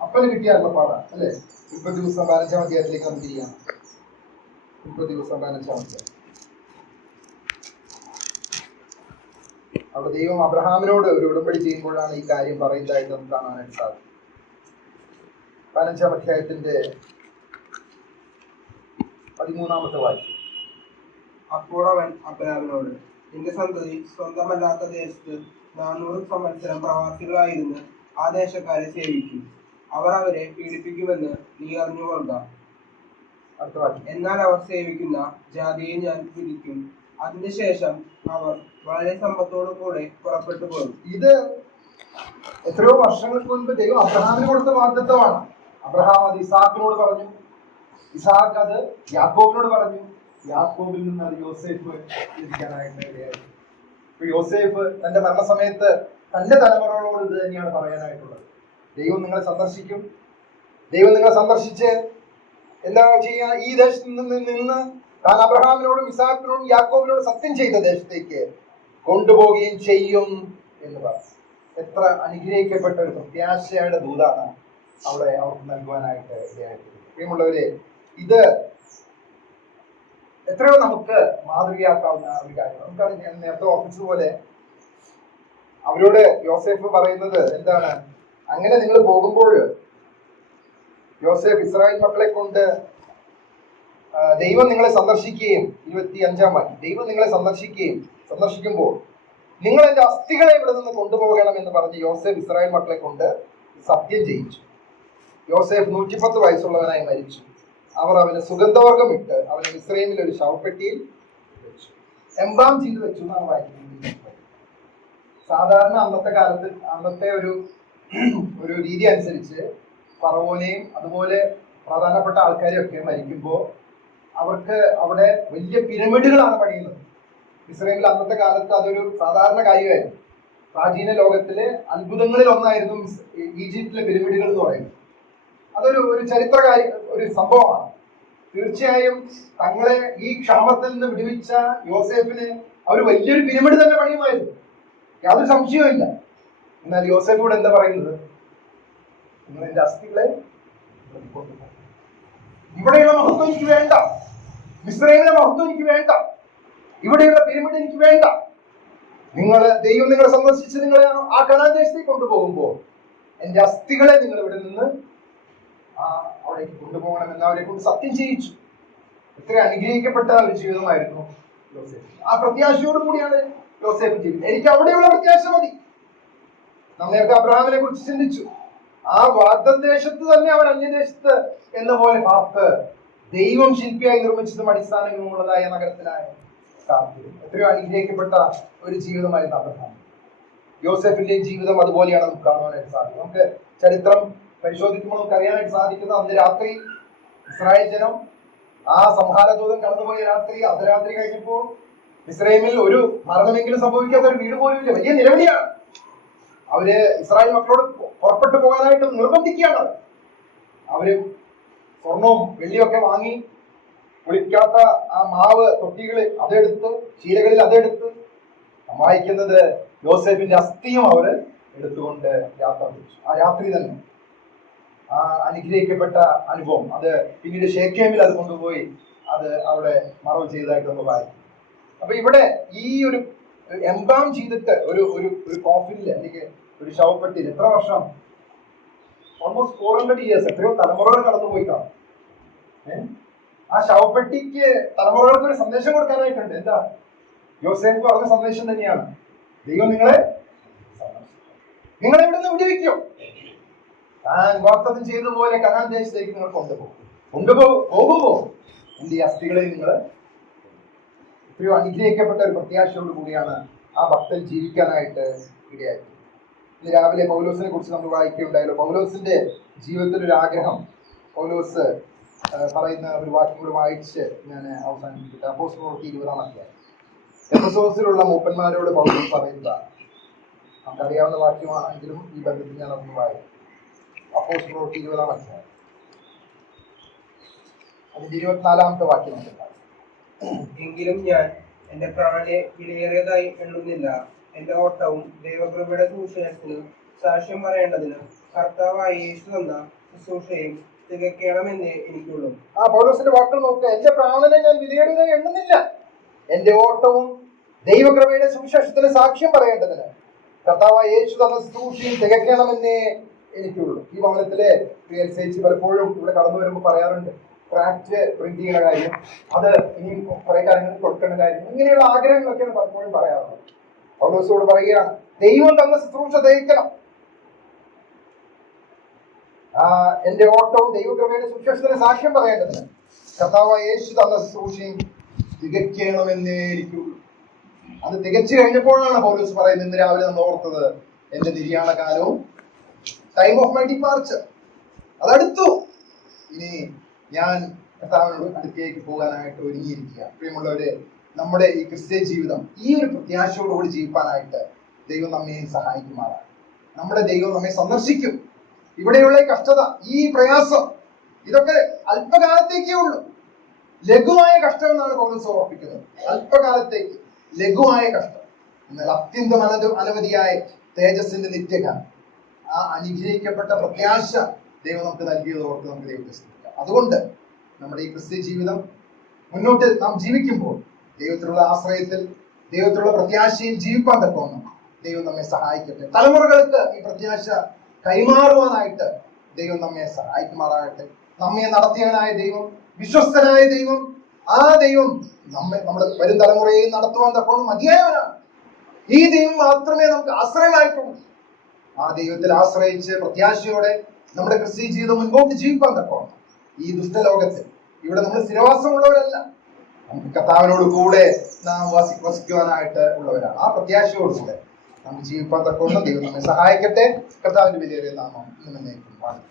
അപ്പന് കിട്ടിയ അരുളപ്പാടാണ് അല്ലെ? 15 അധ്യായത്തിലേക്ക് നമുക്ക് ചെയ്യാം. 15 അധ്യായം. അവിടെ ദൈവം അബ്രഹാമിനോട് ഒരു ഉടമ്പടി ചെയ്യുമ്പോഴാണ് ഈ കാര്യം പറയുന്നതായിട്ട് നമുക്ക് കാണാനായിട്ട് സാധിക്കും. 15 അധ്യായത്തിന്റെ 13 വാക്യം. അപ്പോൾ അവൻ അബ്രാമിനോട്, നിന്റെ സന്തതി സ്വന്തമല്ലാത്ത ദേശത്ത് 400 സംവത്സരം പ്രവാസികളായിരുന്ന് ആ ദേശക്കാരെ സേവിക്കും. അവർ അവരെ പീഡിപ്പിക്കുമെന്ന് നീ അറിഞ്ഞുകൊള്ളുക. അടുത്ത വാക്യം. എന്നാൽ അവർ സേവിക്കുന്ന ജാതിയെ ഞാൻ വിധിക്കും. അതിനുശേഷം അവർ വളരെ സമ്പത്തോടു കൂടെ പുറപ്പെട്ടു പോകും. ഇത് എത്രയോ വർഷങ്ങൾക്ക് മുൻപ് ദൈവം അബ്രഹാമിന് കൊടുത്ത വാഗ്ദത്തമാണ്. അബ്രഹാം അത് ഇസാഖിനോട് പറഞ്ഞു, ഇസാഖ് അത് യാക്കോബിനോട് പറഞ്ഞു, യാക്കോബിൽ നിന്ന് അത് യോസേഫ് ലഭിക്കാനായിട്ട് ഇടയായി. യോസേഫ് തന്റെ മരണസമയത്ത് തന്റെ തലമുറകളോട് ഇത് തന്നെയാണ് പറയാനായിട്ടുള്ളത്. ദൈവം നിങ്ങളെ സന്ദർശിക്കും, ദൈവം നിങ്ങളെ സന്ദർശിച്ച് എന്താ ചെയ്യാ? ഈ ദേശത്ത് നിന്ന് താൻ അബ്രഹാമിനോടും ഇസാഖിനോടും യാക്കോബിനോടും സത്യം ചെയ്ത ദേശത്തേക്ക് കൊണ്ടുപോവുകയും ചെയ്യും എന്ന് പറഞ്ഞു. എത്ര അനുഗ്രഹിക്കപ്പെട്ട ഒരു പ്രത്യാശയുടെ ദൂതാണ് അവിടെ അവർക്ക് നൽകുവാനായിട്ട് ഇടയായിട്ടുണ്ട്. പ്രിയമുള്ളവരെ, ഇത് എത്രയോ നമുക്ക് മാതൃകയാക്കാവുന്ന ഒരു കാര്യമാണ്. നമുക്കറിയാം, ഞാൻ നേരത്തെ ഓർപ്പിച്ചതുപോലെ അവരോട് യോസേഫ് പറയുന്നത് എന്താണ്? അങ്ങനെ നിങ്ങൾ പോകുമ്പോൾ യോസേഫ് ഇസ്രായേൽ മക്കളെ കൊണ്ട് ദൈവം നിങ്ങളെ സന്ദർശിക്കുകയും 25 വാക്യം, ദൈവം നിങ്ങളെ സന്ദർശിക്കുമ്പോൾ നിങ്ങൾ എന്റെ അസ്ഥികളെ ഇവിടെ നിന്ന് കൊണ്ടുപോകണം എന്ന് പറഞ്ഞ് യോസേഫ് ഇസ്രായേൽ മക്കളെ കൊണ്ട് സത്യം ചെയ്യിച്ചു. യോസേഫ് 110 വയസ്സുള്ളവനായി മരിച്ചു. അവർ അവന് സുഗന്ധവർഗം ഇട്ട് അവനെ മിസ്രയീമിൽ ഒരു ശവപ്പെട്ടിയിൽ വെച്ചു, എംബാം ചെയ്ത് വെച്ചു എന്നാണ് വായിക്കുന്നത്. സാധാരണ അന്നത്തെ ഒരു രീതി അനുസരിച്ച് ഫറവോനെയും അതുപോലെ പ്രധാനപ്പെട്ട ആൾക്കാരെയൊക്കെ മരിക്കുമ്പോൾ അവർക്ക് അവിടെ വലിയ പിരമിഡുകളാണ് പണിയുന്നത്. ഇസ്രായേലിൽ അന്നത്തെ കാലത്ത് അതൊരു സാധാരണ കാര്യമായിരുന്നു. പ്രാചീന ലോകത്തിലെ അത്ഭുതങ്ങളിൽ ഒന്നായിരുന്നു ഈജിപ്തിലെ പിരമിഡുകൾ എന്ന് പറയുന്നത്. അതൊരു ഒരു സംഭവമാണ്. തീർച്ചയായും തങ്ങളെ ഈ ക്ഷാമത്തിൽ നിന്ന് വിടുവിച്ച യോസേഫിന് അവർ വലിയൊരു പിരമിഡ് തന്നെ പണിയുമായിരുന്നു, യാതൊരു സംശയവുമില്ല. എന്നാൽ യോസേഫോട് എന്താ പറയുന്നത്? നിങ്ങൾ എന്റെ അസ്ഥികളെ കൊണ്ടുപോകും. ഇവിടെയുള്ള മഹത്വം എനിക്ക് വേണ്ട, മിസ്രയീമിലെ മഹത്വം എനിക്ക് വേണ്ട, ഇവിടെയുള്ള പിരമിഡ് എനിക്ക് വേണ്ട. ദൈവം നിങ്ങളെ സന്ദർശിച്ച് നിങ്ങളെ ആ കനാൻ ദേശത്തേക്ക് കൊണ്ടുപോകുമ്പോൾ എന്റെ അസ്ഥികളെ നിങ്ങൾ ഇവിടെ നിന്ന് അവിടേക്ക് കൊണ്ടുപോകണമെന്ന് അവരെ കൊണ്ട് സത്യം ചെയ്യിച്ചു. എത്ര അനുഗ്രഹിക്കപ്പെട്ട ഒരു ജീവിതമായിരുന്നു യോസേഫ്. ആ പ്രത്യാശയോട് കൂടിയാണ് യോസേഫ് ജീവിതം. എനിക്ക് അവിടെയുള്ള പ്രത്യാശ മതി. നാം നേരത്തെ അബ്രഹാമിനെ കുറിച്ച് ചിന്തിച്ചു. ആ വാഗ്ദത്തദേശത്ത് തന്നെ അവൻ അന്യദേശത്ത് എന്ന പോലെ പാർത്ത് ദൈവം ശില്പിയായി നിർമ്മിച്ചതും അടിസ്ഥാനങ്ങളുള്ളതായ നഗരത്തിലായ സാധ്യത. എത്രയോ അനുഗ്രഹിക്കപ്പെട്ട ഒരു ജീവിതമായിരുന്നു അബ്രഹാം. യോസേഫിന്റെ ജീവിതം അതുപോലെയാണ് നമുക്ക് കാണുവാനായിട്ട് സാധിക്കും. നമുക്ക് ചരിത്രം പരിശോധിക്കുമ്പോൾ നമുക്ക് അറിയാനായിട്ട് സാധിക്കുന്നത്, അന്ന് രാത്രി ഇസ്രായേൽ ജനം ആ സംഹാരദൂതൻ കടന്നുപോയ രാത്രി, അർദ്ധരാത്രി കഴിഞ്ഞപ്പോൾ ഇസ്രായേലിൽ ഒരു മരണമെങ്കിലും സംഭവിക്കാത്ത ഒരു വീട് പോലും ഇല്ല. വലിയ നിലവിളിയാണ്. അവര് ഇസ്രായേൽ മക്കളോട് പുറപ്പെട്ടു പോകാനായിട്ട് നിർബന്ധിക്കുകയാണ്. അവര് സ്വർണവും വെള്ളിയൊക്കെ വാങ്ങി കുളിക്കാത്ത ആ മാവ് തൊട്ടികളിൽ അതെടുത്ത്, ശീലകളിൽ അതെടുത്ത്, വായിക്കുന്നത് യോസേഫിന്റെ അസ്ഥിയും അവര് എടുത്തുകൊണ്ട് യാത്ര തിരിച്ചു. ആ രാത്രി തന്നെ ആ അനുഗ്രഹിക്കപ്പെട്ട അനുഭവം അത് പിന്നീട് ഷേക്കേമിൽ അത് കൊണ്ടുപോയി അത് അവിടെ മറവ് ചെയ്തതായിട്ട് നമ്മൾ വായിക്കും. അപ്പൊ ഇവിടെ ഈ ഒരു എംബാം ചെയ്തിട്ട് ഒരു കോഫിനിൽ അല്ലെങ്കിൽ ഒരു ശവപ്പെട്ടിയിൽ എത്ര വർഷം? ഓൾമോസ്റ്റ് 400 years, എത്രയോ തലമുറകൾ കടന്നുപോയി കാണും. ആ ശവപ്പെട്ടിക്ക് തലമുറകൾക്ക് ഒരു സന്ദേശം കൊടുക്കാനായിട്ടുണ്ട്. എന്താ? യോസേഫ് പറഞ്ഞ സന്ദേശം തന്നെയാണ്, ദൈവം നിങ്ങളെ ഇവിടെ നിന്ന് വിടുവിക്കും. താൻ വാഗ്ദത്തം ചെയ്തതുപോലെ കനാൻ ദേശത്തേക്ക് നിങ്ങൾ പോകുമോ എന്റെ അസ്ഥികളെ നിങ്ങൾ. എത്രയോ അനുഗ്രഹിക്കപ്പെട്ട ഒരു പ്രത്യാശയോട് കൂടിയാണ് ആ ഭക്തൻ ജീവിക്കാനായിട്ട് ഇടയായി. ഇന്ന് രാവിലെ പൗലോസിനെ കുറിച്ച് നമ്മൾ വായിക്കുകയുണ്ടായല്ലോ. പൗലോസിന്റെ ജീവിതത്തിൽ ഒരു ആഗ്രഹം, പൗലോസ് പറയുന്ന ഒരു വാക്യം കൂടെ വായിച്ച് ഞാൻ അവസാനിപ്പിക്കട്ടെ. അപ്പോസ്തലപ്രവൃത്തി 20-ാം അധ്യായം. എഫെസോസിലുള്ള മൂപ്പന്മാരോട് പൗലോസ് പറയുന്നതാണ്. നമുക്കറിയാവുന്ന വാക്യമാണെങ്കിലും ഈ ബന്ധത്തിൽ ഞാൻ അതൊന്ന് വായിക്കും. അപ്പോസ്തലപ്രവൃത്തി 20-ാം അധ്യായം അതിന്റെ 24-ാമത്തെ വാക്യം നമുക്ക് എങ്കിലും ഞാൻ എന്റെ പ്രാണനെ വിലയേറിയതായി എണ്ണുന്നില്ല. എന്റെ ഓട്ടവും ദൈവകൃപയുടെ സുവിശേഷത്തിന് സാക്ഷ്യം പറയേണ്ടതിന് കർത്താവായ യേശു തന്ന ശുശ്രൂഷയും തികയ്ക്കണമെന്നേ എനിക്കുള്ളൂ. പൗലോസിന്റെ വാക്കുകൾ നോക്കുക. എന്റെ പ്രാണനെ ഞാൻ വിലയേറിയതായി എണ്ണുന്നില്ല. എന്റെ ഓട്ടവും ദൈവകൃപയുടെ സുവിശേഷത്തിന് സാക്ഷ്യം പറയേണ്ടതിന് കർത്താവായ യേശു തന്ന ശുശ്രൂഷയും തികയ്ക്കണമെന്നേ എനിക്കുള്ളൂ. ഈ ഭവനത്തിലെ ചേച്ചി പലപ്പോഴും ഇവിടെ കടന്നു വരുമ്പോൾ പറയാറുണ്ട്, ക്രാഫ്റ്റ് പ്രിന്റ് ചെയ്യുന്ന കാര്യം, അത് ഇനിയും കുറെ കാര്യങ്ങൾ കൊടുക്കേണ്ട കാര്യം, ഇങ്ങനെയുള്ള ആഗ്രഹങ്ങളൊക്കെയാണ് പലപ്പോഴും പറയാറുള്ളത്. പൗലോസോട് പറയുകയാണ്, ദൈവം തന്ന ശുശ്രൂഷ തികയ്ക്കണം. എന്റെ ഓട്ടവും ദൈവകൃപയുടെ സുവിശേഷത്തിന് സാക്ഷ്യം പറയേണ്ടതിന് കർത്താവായ യേശു തന്ന ശുശ്രൂഷയും തികയ്ക്കണമെന്നേ എനിക്കുള്ളൂ. അത് തികച്ചു കഴിഞ്ഞപ്പോഴാണ് പൗലോസ് പറയുന്നത്, ഇന്ന് രാവിലെ നമ്മൾ ഓർത്തത്, എന്റെ നിര്യാണ കാലവും ടൈം ഓഫ് മൈ ഡിപ്പാർച്ചർ അതടുത്തു. ഇനി ഞാൻ കർത്താവിനോട് അടുത്തേക്ക് പോകാനായിട്ട് ഒരുങ്ങിയിരിക്കുക. പ്രിയമുള്ളവരെ, നമ്മുടെ ഈ ക്രിസ്ത്യ ജീവിതം ഈ ഒരു പ്രത്യാശയോടുകൂടി ജീവിക്കാനായിട്ട് ദൈവം നമ്മെ സഹായിക്കുമാറാണ്. നമ്മുടെ ദൈവം നമ്മെ സന്ദർശിക്കും. ഇവിടെയുള്ള ഈ കഷ്ടത, ഈ പ്രയാസം, ഇതൊക്കെ അല്പകാലത്തേക്കേ ഉള്ളൂ. ലഘുവായ കഷ്ടം എന്നാണ് പൗലോസ് ഓർപ്പിക്കുന്നത്. അല്പകാലത്തേക്ക് ലഘുവായ കഷ്ടം, എന്നാൽ അത്യന്തം അനവധിയായ തേജസ്സിന്റെ നിത്യകാലം. ആ അനുഗ്രഹിക്കപ്പെട്ട പ്രത്യാശ ദൈവം നമുക്ക് നൽകിയത് ഓർത്ത് നമുക്ക് ദൈവത്തെ സ്തുതിക്കാം. അതുകൊണ്ട് നമ്മുടെ ഈ ക്രിസ്ത്യ ജീവിതം മുന്നോട്ട് നാം ജീവിക്കുമ്പോൾ ദൈവത്തിലുള്ള ആശ്രയത്തിൽ, ദൈവത്തിലുള്ള പ്രത്യാശയിൽ ജീവിക്കാൻ തക്കവണ്ണം ദൈവം നമ്മെ സഹായിക്കട്ടെ. തലമുറകൾക്ക് ഈ പ്രത്യാശ കൈമാറുവാനായിട്ട് ദൈവം നമ്മെ സഹായിക്കുമാറാകട്ടെ. നമ്മെ നടത്തിയവനായ ദൈവം, വിശ്വസ്തനായ ദൈവം, ആ ദൈവം നമ്മുടെ വരും തലമുറയെ നടത്തുവാൻ തക്കവണ്ണം മതിയായവനാണ്. ഈ ദൈവം മാത്രമേ നമുക്ക് ആശ്രയമായിട്ടുള്ളൂ. ആ ദൈവത്തിൽ ആശ്രയിച്ച് പ്രത്യാശയോടെ നമ്മുടെ ക്രിസ്ത്യ ജീവിതം മുൻപോട്ട് ജീവിക്കാൻ തക്കവണ്ണം ഈ ദുഷ്ടലോകത്തിൽ ഇവിടെ നമ്മൾ സ്ഥിരവാസമുള്ളവരല്ല, നമുക്ക് കർത്താവിനോട് കൂടെ നാം വസിക്കുവാനായിട്ട് ഉള്ളവരാണ്. ആ പ്രത്യാശയോടുകൂടെ നമുക്ക് ജീവിക്കാൻ തക്കവണ്ണം ദൈവം നമ്മെ സഹായിക്കട്ടെ. കർത്താവിന്റെ വിലയേറിയ നാമം ഇന്നും എന്നേക്കും വാഴ്ത്തപ്പെടും.